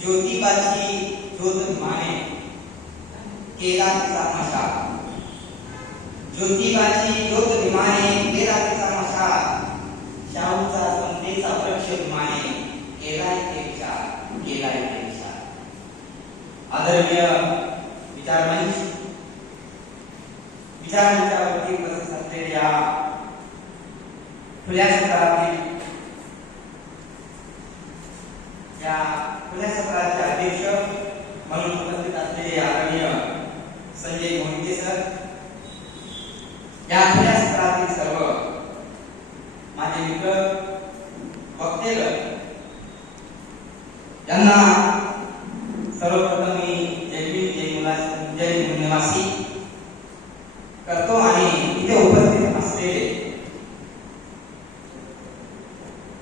ज्योतिबाची ज्योत माने केला तिचा नशा, ज्योतिबाची ज्योत विमाने केला तिचा नशा, शाहूचा समतेचा वृक्ष विमाने केला इथे विचार, केला इथे विचार. आदरणीय विचारमंच, विचारांच्यावरती उपस्थित असलेल्या खुल्या सत्रातील या खुल्या सत्राचे अध्यक्ष म्हणून उपस्थित असलेले आदरणीय संजय मोहिते सर, या खुल्या सत्रातील सर्व माझे मित्र वक्तेगण यांना सर्वप्रथम मी जय निवासी करतो आणि इथे उपस्थित असलेले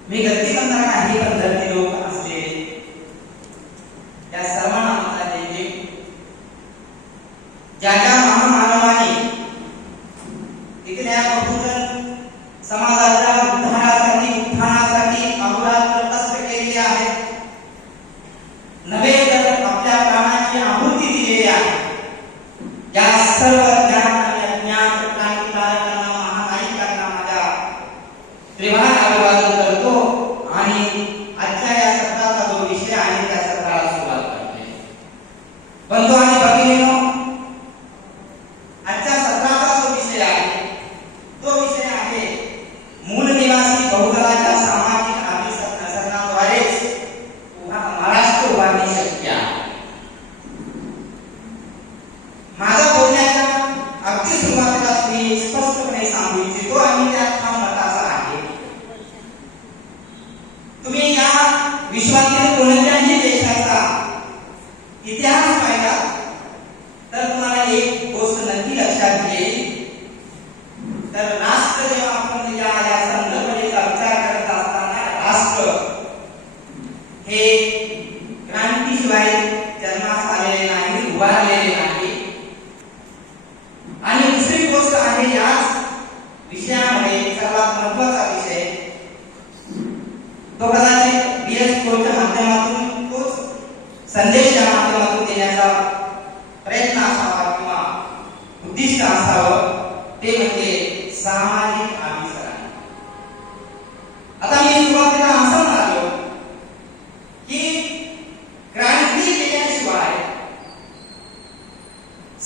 मी गलती करणार नाही पण धरती लोक असलेले या सर्वांना माझा जय. ज्या ज्या महामानवाने इथल्या बहुजन समाजाच्या उत्थानासाठी अहोरात्र कष्ट केलेले आहेत, नव्हे तर आपल्या प्राणाची आहुती दिलेली आहे. या सर्व ज्ञान क्रांतिकारकांना, महानायकांना माझ्या त्रिवार अभिवादन करतो आणि आजच्या या सत्राचा जो विषय आहे त्या सत्राला सुरुवात करते. बंधू आणि भगिनींनो, आजच्या सत्राचा जो विषय आहे तो विषय आहे मूल निवासी बहुदलाच्या सामाजिक अभिसरणाद्वारेच महाराष्ट्र उभारणे शक्य आहे. माझा बोलण्याच्या अगदी सुरुवातीला मी स्पष्टपणे सांगू इच्छितो आणि त्यात हा मताचा आहे. तुम्ही या विश्वातील कोणत्याही देशाचा इतिहास पाहिला तर तुम्हाला एक गोष्ट नक्की लक्षात येईल. तर राष्ट्र जेव्हा आपण या संकल्पनेचा विचार करत असताना राष्ट्र हे क्रांतीशिवाय जन्मास आलेले नाही, उभारलेले नाही. आणि दुसरी गोष्ट आहे याच विषयामध्ये सर्वात महत्त्वाचा विषय तो कदाचित बीएसकोच्या माध्यमातून तोच संदेशाच्या माध्यमातून देण्याचा प्रयत्न असावा किंवा उद्दिष्ट असावं, ते म्हणजे सामाजिक अभिसरण. आता मी सुरुवातीला असं म्हणालो की क्रांती केल्याशिवाय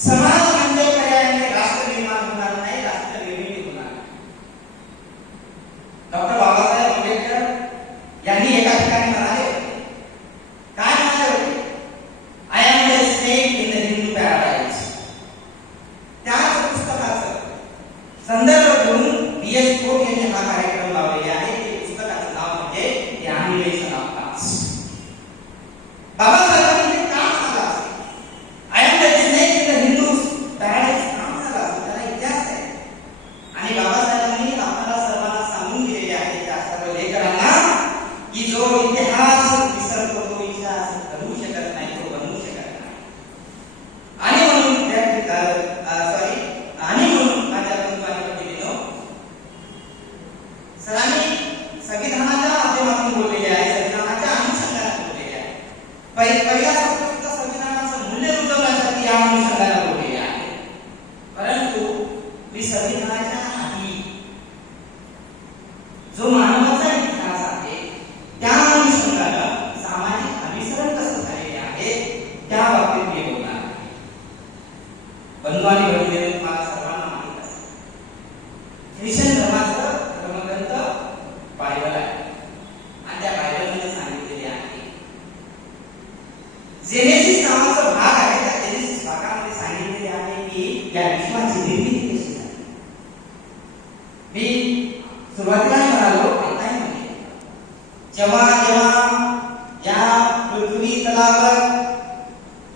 समाज म्हणजे पर्यायाने राष्ट्र निर्माण होणार नाही, राष्ट्र निर्मिती होणार नाही. डॉक्टर बाबासाहेब आंबेडकर यांनी एका ठिकाणी म्हणाले होते, काय म्हणाले होते, I am the snake in the Hindu paradise. त्याच पुस्तकाचं संदर्भ घेऊन बीएस कोट यांनी हा कार्यक्रम लावलेला आहे. ते पुस्तकाचं नाव म्हणजे द ॲनिमेशन ऑफ कास्ट. बाबासाहेबांनी ते का म्हणाला असेल, I am the snake in the Hindu paradise का म्हणाला असेल, त्याला इतिहास आहे. आणि बाबासाहेबांनी आपल्याला सर्वांना सांगून दिलेले आहे त्या सर्व लेखकांना की जो इतिहास विसरतो तो इतिहास घडवू शकत नाही, तो बनवू शकत नाही. आणि म्हणून माझ्या बंधू आणि भगिनींनो, सरांनी संविधानाच्या माध्यमातून बोललेले आहे, संविधानाच्या अनुषंगाने बोललेले आहे. पहिला शब्द सुद्धा संविधानाचं मूल्य रुजवण्यासाठी या अनुषंगाने बोललेले आहे. परंतु मी संविधानाच्या आधी जो मानवाचा इतिहास आहे त्या अनुषंगाने सामाजिक अभिसरण कसं झालेले आहे त्या बाबतीत मी बोलणार आहे. बंधू आणि भगिनींनो, मला सर्वांना माहित असेल ख्रिश्चन धर्माचं धर्मग्रंथ बायबल आहे आणि त्या बायबलमध्ये सांगितलेले आहे, जेनेसिस नावाचा भाग आहे, त्या जेनेसिस भागामध्ये सांगितलेले आहे की या विश्वाची निर्मिती कशी झाली. मी सुरुवातीला म्हणालो, आताही म्हणले, जेव्हा या पृथ्वी तलावर,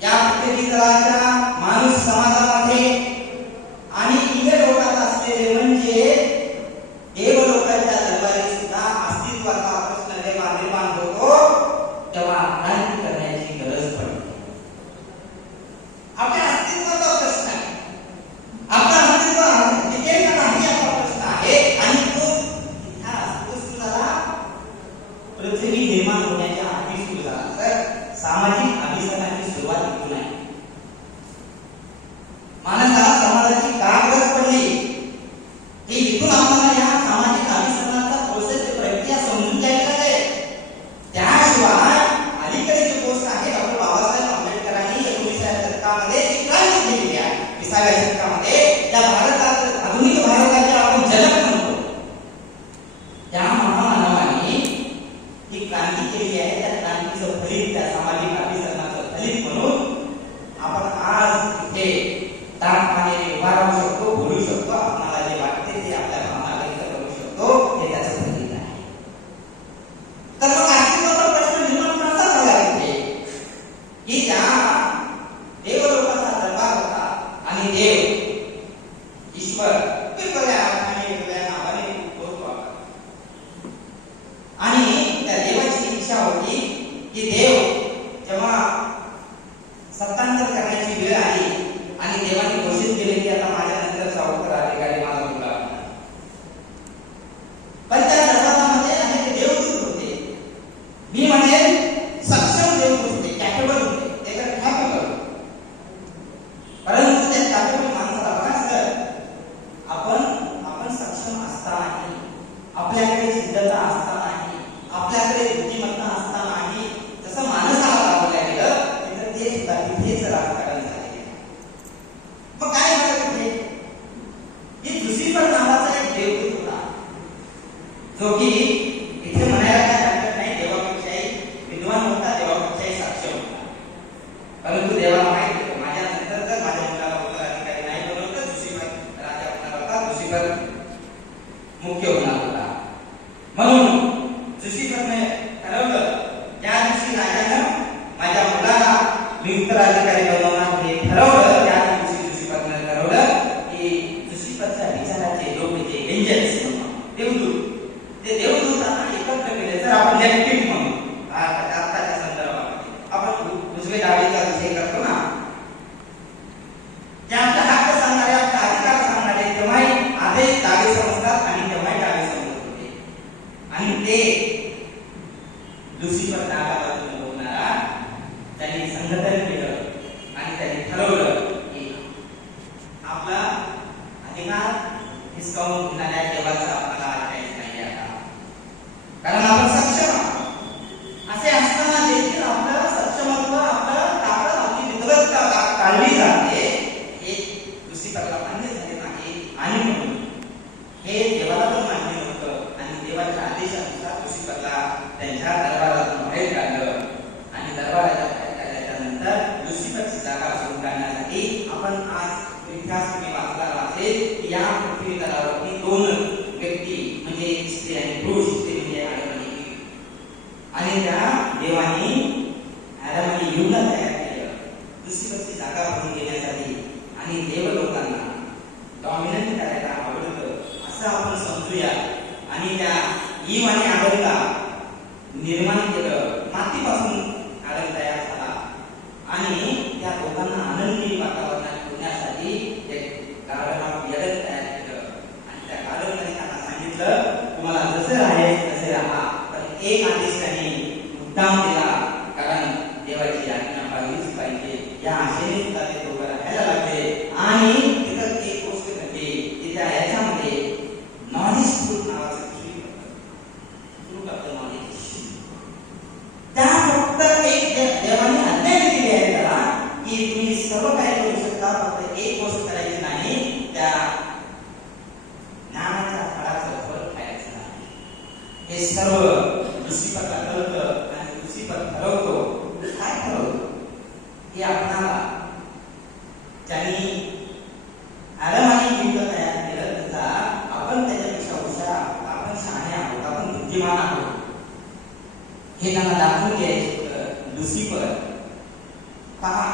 या पृथ्वी तलाच्या माणूस समाजामध्ये आणि इतर लोकात असलेले म्हणजे देवलोकाच्या दरबारी सुद्धा अस्तित्वाचा प्रश्न जेव्हा निर्माण होतो तेव्हा क्रांती करण्याची गरज पडते. आपल्या अस्तित्वाचा प्रश्न आहे, आपला अस्तित्व टिकेल का नाही असा प्रश्न आहे. आणि तो इतिहास तो सुद्धा पृथ्वी निर्माण होण्याच्या आधी सुरू झाला. तर सामाजिक अभिसरणाची सुरुवात इथून आहे. माणसाला समाजाची का गरज पडली हे इथून आपल्याला या सामाजिक अभिसरणाचा प्रोसेस प्रक्रिया समजून घ्यायला लागेल. त्याशिवाय अलीकडे गोष्ट आहे, डॉक्टर बाबासाहेब आंबेडकरांनी 19व्या शतकामध्ये क्रांती केलेली आहे. 20व्या शतकामध्ये या भारतात आधुनिक भारताचे आपण जनक म्हणतो त्या महामानवाने ही क्रांती केली आहे. त्या क्रांतीचं फलित, त्या सामाजिक अभिसरणाचं फलित म्हणून आपण आज इथे ताकमाने उभा राहू शकतो, बोलू शकतो, आपल्याला जे वाटते ते आपल्या भावना व्यक्त करू शकतो, हे त्याचं फलित आहे. तर मग अस्तित्वाचा प्रश्न निर्माण कसा झाला इथे की त्या देवलोकाचा दरबार होता आणि देव ईश्वर वेगवेगळ्या अर्थाने वेगवेगळ्या नावाने बोलतो आणि त्या देवाची इच्छा होती की देव जेव्हा सत्तांतर करण्याची वेळ आली आणि देवाने घोषित केले की आता माझ्यानंतर सावकार अधिकारी माझा मुलगा. पण त्या दरबारामध्ये अनेक देवदूत होते. मी म्हणजे सक्षम देवदूत होते, कॅपेबल होते, ते कॅपेबल. परंतु त्या कॅपेबल माणसाला बघा सर, आपण सक्षम असतानाही, आपल्याकडे सिद्धता असतानाही, आपल्याकडे बुद्धिमत्ता असतानाही जसं माणसाला दाखवल्या गेलं तर ते सुद्धा तिथेच राजकारण झाले. मग काय झालं तिथे की लुसिफर नावाचा एक देवदूत होता जो की इथे म्हणायला काय हरकत नाही, देवापेक्षाही विद्वान होता, देवापेक्षाही सक्षम होता. परंतु देवाला माहित होतं माझ्यानंतर जर माझ्या मुलाला उत्तराधिकारी नाही बनवलं तर लुसिफर राजा होणार होता, लुसिफर मुख्य होणार होता. म्हणून लुसिफरने ठरवलं, त्या दिवशी राजानं माझ्या मुलाला मी उत्तराधिकारी बनवणार हे ठरवलं. त्या दिवशी लुसिफरने ठरवलं की लुसिफरच्या विचाराचे लोक जे एंजल्स देवदूत, ते देवदूत आपण एकत्र केले. जर आपण नेगेटिव्ह म्हणून आताच्या संदर्भामध्ये आपण उजवे डावीचा विषय करतो ना, जे आपला हक्क सांगणारे, आपला अधिकार सांगणारे तेव्हाही आधे डावे समजतात आणि तेव्हाही डावे समजत होते. आणि ते लुसिफर डाव्या बाजूने बोलणारा त्यांनी संघटन केलं आणि त्यांनी ठरवलं की आपला अधिकार हिसकावून घेणाऱ्या देवाचा आपल्याला ऐकायचं नाही आता, कारण आपण सक्षम आहोत. असे असताना देखील आपलं सक्षमत्व, आपलं ताकद, आपली विद्वत्ता काढली जाते हे लुसिफरला मान्य झाले नाही. आणि म्हणून हे देवाला पण मान्य नव्हतं आणि देवाच्या आदेशानुसार लुसिफरला त्यांच्या दरबारातून बाहेर काढलं. आणि दरबाराच्या बाहेर काढल्यानंतर लुसिफरची जागा सोडून काढण्यासाठी आपण आज इतिहास तुम्ही वाचला असेल की या पृथ्वी तलावरती दोन व्यक्ती म्हणजे स्त्री आणि पुरुष, स्त्री म्हणजे आडम आणि त्या देवानी आडम आणि युवला तयार केलं लुसिफरची जागा भरून घेण्यासाठी. आणि देवलोकांना डॉमिनंट करायला आवडतं असं आपण समजूया. आणि त्या ईव आणि आडमला निर्माण केलं, मातीपासून आडम तयार झाला आणि त्या लोकांना आनंदी वातावरणात ठेवण्यासाठी एक गार्डन ऑफ एडन तयार केलं. आणि त्या गार्डनमध्ये त्यांना सांगितलं तुम्हाला जसे राहायचे तसे राहा, पण एक आदेश त्यांनी मुद्दाम दिला, कारण देवाची आज्ञा पाळलीच पाहिजे. या आशेने सुद्धा ते दोघं राहायला लागले. आणि तिथं एक गोष्ट घडली की त्या याच्यामध्ये नॉलेज फ्रूट नावाचं फ्रूट ऑफ द नॉलेज, त्या फक्त एक देवाने आज्ञा दिली आहे त्याला की तुम्ही सर्व काही करू शकता, फक्त एक गोष्ट करायची नाही, त्या ज्ञानाच्या फळाचं फळ खायचं नाही. हे सर्व लुसिफरला कळतं आणि लुसिफर ठरवतो. काय ठरवतो की आपणाला ज्यांनी आडम आणि युग तयार केलं त्याचा आपण त्याच्यापेक्षा हुशार आहोत, आपण शहाणे आहोत, आपण बुद्धिमान आहोत हे त्यांना दाखवून द्यायचे. लुसिफर पहा,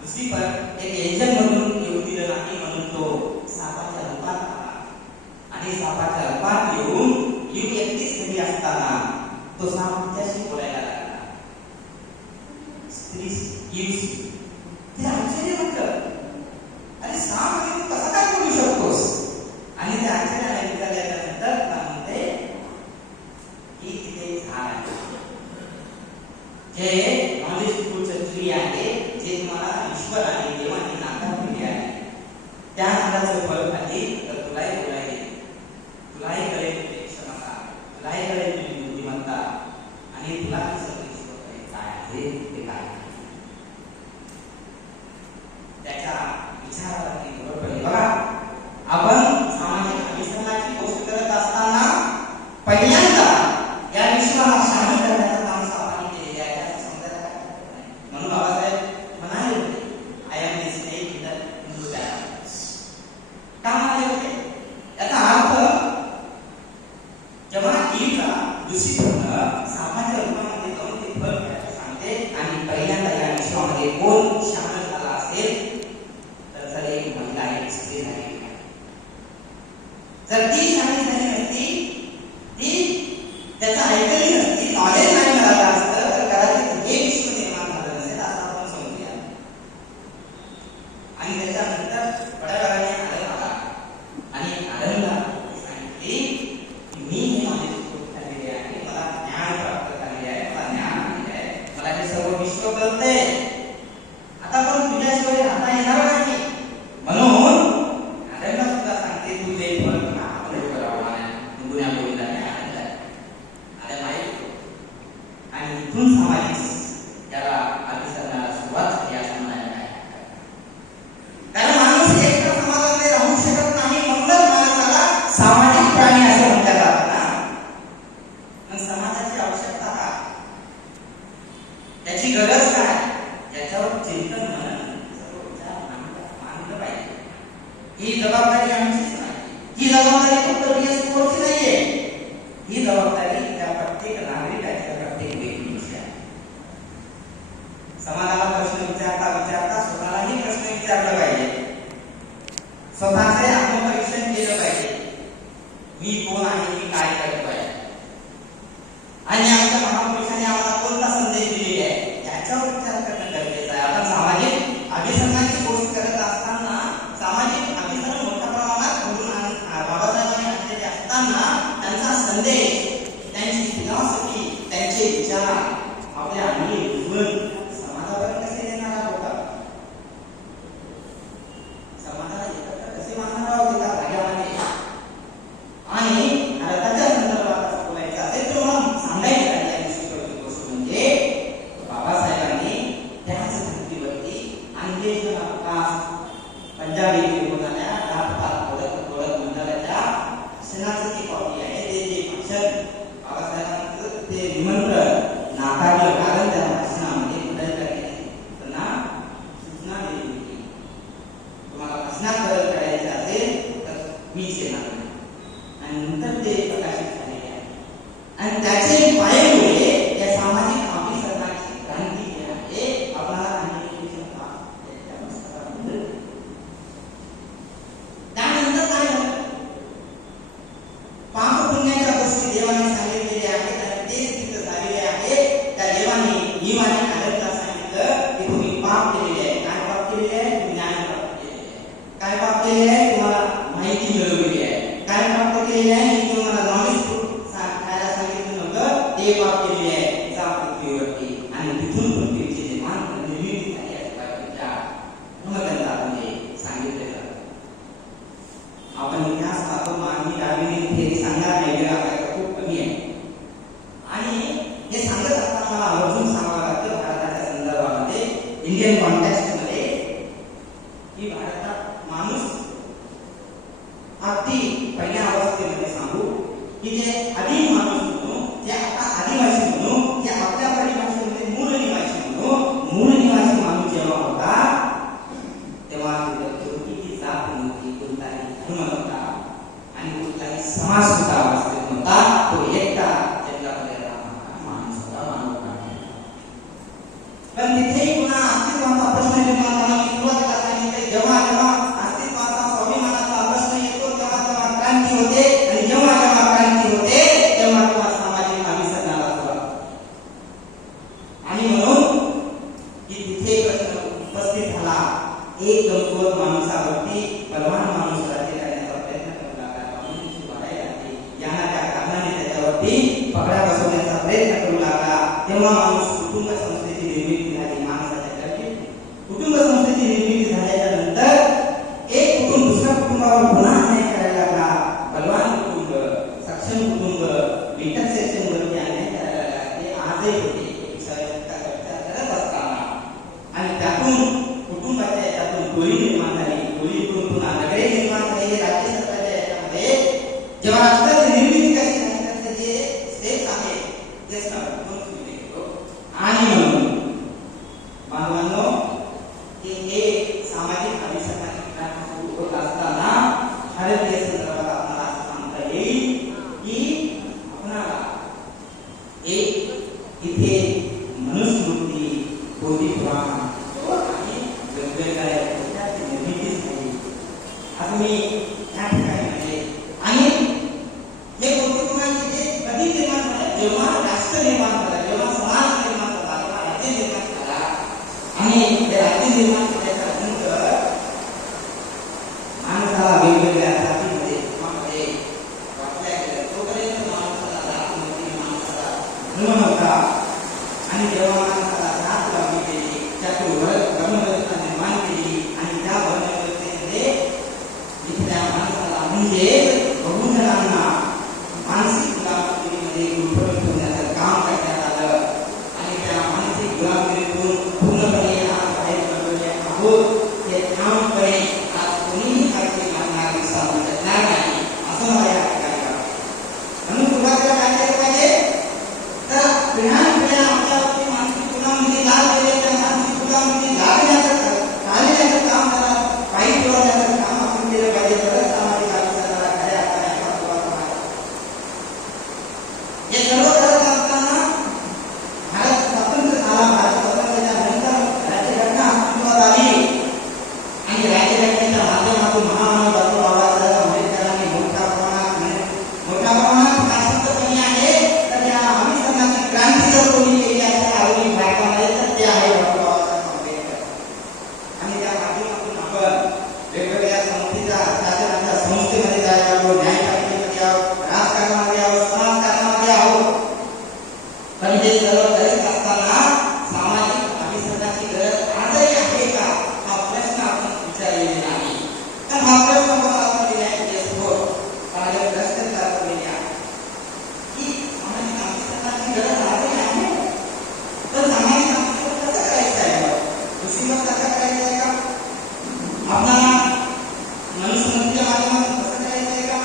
लुसिफर एक एंजल म्हणून येऊ दिलं नाही, म्हणून तो सापाच्या रूपात आला. आणि सापाच्या रूपात येऊन युग 31 घरी असताना तो साप त्याच्याशी बोलायला लागला. स्त्री युग ते आश्चर्य म्हटलं, अरे साप तू कसा काय बोलू शकतोस? आणि त्या आश्चर्याने विचारल्यानंतर म्हणते की तिथे झाड आहे जे नॉलेज केली आहे, जे तुम्हाला ईश्वराने देवाने नाकारलेले आहे, त्या झाडाचं फळ खाल्ली तर तुलाही बोलायला येईल, तुलाही कळेल तुझी क्षमता, तुलाही कळेल तुझी बुद्धिमत्ता आणि तुला काय आहे ते काय आहे त्याच्या विचाराला ती बरोबर पडली. बघा, आपण सामाजिक अभिसरणाची गोष्ट करत असताना पहिल्यांदा या विश्वाला शामिल करण्याचं काम सामान्य केलेले आहे, असं समजायला काय हरकत नाही. म्हणून बाबासाहेब म्हणाले होते, I am the snake in the Hindu dialogues. का म्हणाले होते? याचा अर्थ जेव्हा ईला दूषित होणं सामान्य रूपामध्ये जाऊन ते फळ घ्यायला सांगते आणि पहिल्यांदा या विश्वामध्ये कोण शामिल झाला असेल तर जर एक महिला एक स्त्री झाली, जर ती शामिल झाली नसती, ती त्याचा ऐकली नसती, नॉलेज नाही मिळालं असतं तर कदाचित हे विश्व निर्माण झालं नसेल असं आपण समजूया. आणि त्याच्यानंतर थोड्या वेळाने आनंद आला आणि आनंदला सांगितले की मी हे नॉलेज झालेले आहे, मला ज्ञान प्राप्त झालेले आहे, मला ज्ञान आलेले आहे, मला हे सर्व विश्व कळतंय, आता पण तुझ्याशिवाय राहता येणार नाही. म्हणून आनंदला सुद्धा सांगते तू ते फळ गुण्या गोविंदाने आनंद आले माहिती. आणि इथून सामाजिक याला अभिसरणाला सुरुवात झाली असं म्हणायला काय, कारण माणूस एकटा समाजामध्ये राहू शकत नाही, म्हणूनच माणसाला सामाजिक प्राणी असं म्हटलं जातं ना. मग समाजाची आवश्यकता काय, त्याची गरज काय, याच्यावर चिंतन मनन सर्व विचार मांडलं पाहिजे. ही जबाबदारी आमचीच नाही, ही जबाबदारी फक्त BS4ची नाहीये, ही जबाबदारी त्या प्रत्येक नागरिकाच्या, प्रत्येक व्यक्तीची आहे. समाजाला प्रश्न विचारता विचारता स्वतःलाही प्रश्न विचारला पाहिजे, स्वतःचे आत्मपरीक्षण केलं पाहिजे, मी कोण आहे, मी काय करतो आहे आणि आमच्या महापुरुषांनी आम्हाला कोणता संदेश दिलेला आहे याच्यावर विचार करणं गरजेचं आहे. आपण सामाजिक अभिसरणाची गोष्ट करत असताना सामाजिक अभिसरण मोठ्या प्रमाणात घडून बाबासाहेबांनी आणलेले असताना त्यांचा संदेश, त्यांची फिलॉसॉफी, त्यांचे विचार आपल्या अंगी रुजवून समाजावर कसे देणारा होता, समाजाला एकत्र कसे बांधणारा होता जाग्यामध्ये. आणि त्याच्या संदर्भात असं बोलायचं असेल तर मला सांगायचं आहे या विषयी गोष्ट म्हणजे बाबासाहेबांनी त्याच धर्तीवरती आणखी पंजाबी बोलणाऱ्या मंडळाच्या भाषणाचं ती कॉपी आहे, ते भाषण बाबासाहेबांचं ते निमंत्रण नाकारलं, कारण त्या भाषणामध्ये बदल त्यांना सूचना दिली होती, तुम्हाला भाषणात बदल करायचे असेल तर मीच येणार नाही. आणि नंतर ते प्रकाशित झालेले आहे आणि त्याचे पायमुळे या सामाजिक अभिसरणाची क्रांती जी आहे आपल्याला त्यानंतर काय झालं, पाप पुण्याच्या गोष्टी देवाने सांगितलेल्या आहेत आणि ते सिद्ध झालेले आहे. त्या देवाने नियमाने आनंदला सांगितलं की तुम्ही पाप केलेले आहे. काय पाप केलेले आहे? तुम्ही ज्ञान प्राप्त केलेले आहे. काय पाप केलेले आहे? तुम्हाला माहिती मिळवलेली आहे. काय प्राप्त केलेले आहे? की तुम्हाला नॉलेज खायला सांगितलं नव्हतं, ते पाप केलेले आहे जा पृथ्वीवरती. आणि तिथून पृथ्वीचे निर्माण निर्मिती झाली आहे म्हणजे सांगितले जातं. आपण इतिहास पाहतो, मानवी डावीने थेरी सांगणार नाही, वेळ आपल्याकडे खूप कमी आहे. आणि हे सांगत असताना मला आवर्जून सांगावं लागतं भारताच्या संदर्भामध्ये, इंडियन कॉन्टेक्स्टमध्ये, की भारतात माणूस अगदी पहिल्या अवस्थेमध्ये सांगू की जे आदी माणूस म्हणून, जे आता आदिवासी म्हणून, जे आपल्या परिभाषेमध्ये मूळ निवासी म्हणून, मूळ निवासी माणूस जेव्हा होता तेव्हा कोणतीही जात नव्हती, कोणताही धर्म नव्हता आणि कुठलाही समाज सुद्धा वास्तविक नव्हता. तो एकटा जंगलामध्ये राहणारा माणूस होता, मानव प्राणी. पण तिथेही पुन्हा अस्तित्वाचा प्रश्न निर्माण झाला. मी सुरुवातीला सांगितले, जेव्हा जेव्हा अस्तित्वाचा स्वाभिमानाचा प्रश्न येतो तेव्हा तेव्हा क्रांती होते आणि जेव्हा जेव्हा क्रांती होते तेव्हा तेव्हा सामाजिक अभिसरणाला सुरुवात. आणि म्हणून की तिथे प्रश्न उपस्थित झाला, एक कमकुवत माणसावरती बलवान माणूस राज्य करण्याचा प्रयत्न करू लागला, कम्युनिस्ट वाढायला लागली, यांना त्या कारणाने त्याच्यावरती पकडा बसवण्याचा प्रयत्न करू लागला. तेव्हा माणूस कुटुंब संस्थेची निर्मिती झाली, माणसाच्या कुटुंब संस्थेची निर्मिती झाल्याच्या नंतर एक कुटुंब दुसऱ्या कुटुंबावर पुन्हा अन्याय करायला लागला. बलवान कुटुंब, सक्षम कुटुंब, इंटरसेक्शन वरती अन्याय करायला लागला. ते आजही होते चर्चा करत असताना आणि त्यातून कुटुंबाच्या याच्यातून टोळी निर्माण झाली. टोळीतून पुन्हा नगरे निर्माण झाली. राज्य सरकारच्या याच्यामध्ये जेव्हा राष्ट्राची निर्मिती कशी झाली त्याचे जे स्टेप्स आहेत ते सांगून सुरू केलो. आणि म्हणून बांधवांनो की हे सामाजिक अभिसरणाची प्रक्रिया सुरू होत असताना भारतीय संदर्भात आपल्याला असं सांगता येईल की आपणाला एक इथे मनुस्मृती, बोधिपुराण आणि वेगवेगळ्या त्याची निर्मिती झाली असं मी या ठिकाणी म्हणले. आणि हे बोधिपुराण जे कधी निर्माण झालं, जेव्हा राष्ट्र निर्माण झालं, जेव्हा समाज निर्माण झाला, जेव्हा राज्य निर्माण झाला आणि ते राज्य निर्माण झाल्याच्या नंतर माणसाला वेगवेगळ्या जातीमध्ये धर्मामध्ये वाटल्या गेलं. तोपर्यंत माणसाला जातीमध्ये माणसाला धर्म नव्हता. आणि जेव्हा माणसाला जात लावली गेली, त्यातून वर्णव्यवस्था निर्माण केली आणि त्या वर्णव्यवस्थेमध्ये इथल्या माणसाला म्हणजे बहुजनांना मानसिक गुलामगिरीमध्ये गुंतवून ठेवण्याचं काम करण्यात आलं. आणि त्या मानसिक गुलामगिरीतून पूर्णपणे आज बाहेर पडलेले आहोत. ते ठामपणे आज कोणीही काळजी मागणार विसरू शकणार नाही असं मला या ठिकाणी वाटतं. म्हणून सुरुवातीला काय केलं पाहिजे तर पिढ्यानपिढ्या आपल्यावरती मानसिक गुलामगिरी लागलेले त्या मानसिक गुलामगिरी लागण्याचं टाळण्याचं काम त्याला पायी ठेवण्याचं काम आपण केलं पाहिजे. तरच सामाजिक आयुष्याला खऱ्या अर्थाने सुरुवात होणार. हे सर्व करत असताना भारत स्वतंत्र झाला. भारत स्वतंत्र झाल्यानंतर राज्यघटना अस्तित्वात आली आणि राज्यघटनेच्या माध्यमातून महामानव डॉक्टर बाबासाहेब आंबेडकरांनी मोठ्या प्रमाणात काय शब्दपणी आहे तर या अभिसरणाची क्रांती जर कोणी केली आहे आधुनिक भारतामध्ये तर ते आहे डॉक्टर बाबासाहेब आंबेडकर. आणि त्या माध्यमातून आपण वेगवेगळ्या संस्थेच्या शासनाच्या संस्थेमध्ये जायला आहोत, न्यायपालिकेमध्ये आहोत, राजकारणामध्ये आहोत, समाजकारणामध्ये आहोत. पण हे सर्व करत असताना सामाजिक अभिसरणाची गरज आजही आहे का हा प्रश्न आपण विचारलेला नाही. तर हा प्रश्न आपण दिलेला असतो माझ्या प्रश्न केलेले आहे की सामाजिक अभिसरणाची गरज आजही आहे. तर सामाजिक अभिसरण कसं करायचं आहे? मुसीबत सारखं करायचं आहे का? आपल्याला मनुस्मृतीच्या माध्यमातून कसं करायचं आहे का?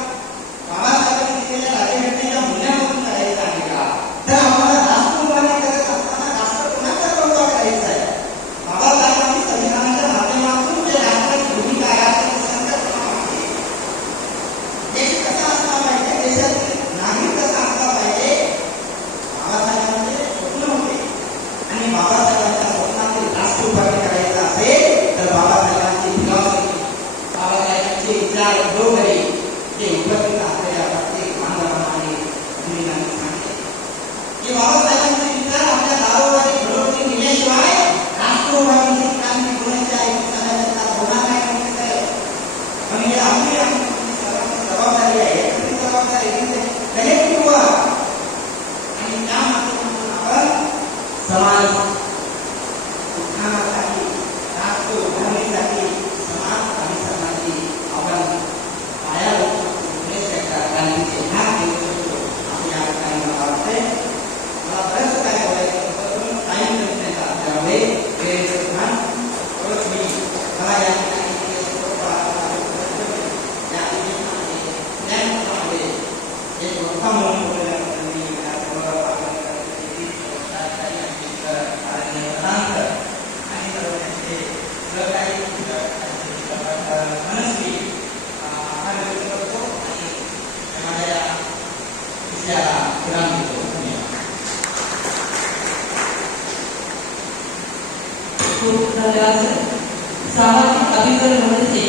बाबासाहेबांनी दिलेल्या राज्यघटनेच्या मूल्यामधून करायचं आहे का? तर आपल्याला राष्ट्र उभारणी करत असताना राष्ट्र कोणाच्या बरोबर करायचं आहे? बाबासाहेबांनी संविधानाच्या माध्यमातून जे राष्ट्राची भूमिका राष्ट्राची संकल्पना मांडली, देश कसा असला पाहिजे, देशातील नागरिक कसा असला पाहिजे, बाबासाहेबांचे स्वप्न होते. आणि बाबासाहेबांच्या स्वप्नातील राष्ट्र उभारणी करायचं असेल तर बाबासाहेबांची फिलॉसॉफी, बाबासाहेबांचे विचार बरोबरी जे उपस्थित असलेल्या प्रत्येक मानवाप्रमाणे मुलींनी सांगितले की बाबासाहेबांचे विचार आपल्या दारोदारी घरोघरी नेल्याशिवाय राष्ट्र उभारणीची क्रांती होण्याची आहे होणार नाही म्हणत आहे. म्हणजे आपली सर्वांची जबाबदारी आहे, एकत्रित जबाबदारी कलेक्टिव्ह वर्क. आणि त्या माध्यमातून आपण समाज उत्थानासाठी, राष्ट्र उभारणीसाठी, समाज अभिसरणाची आपण पाया क्रांतीचे भाग देऊ शकतो असं या ठिकाणी मला वाटतंय. मला बरंच काय बोलायचं होतं, टाईम देण्याचा त्यामुळे वेळेचं भान परत मी मला या ठिकाणी या अधिवेशनामध्ये ज्ञानपत्रामध्ये एक वक्ता म्हणून बोलल्याबद्दल मी यासमोर आणि सर्व त्यांचे सहकारी मनस्वी आभार व्यक्त करतो आणि माझ्या विषयाला विराम देतो. खूप धन्यवाद. सामाजिक अभिसरण म्हणजे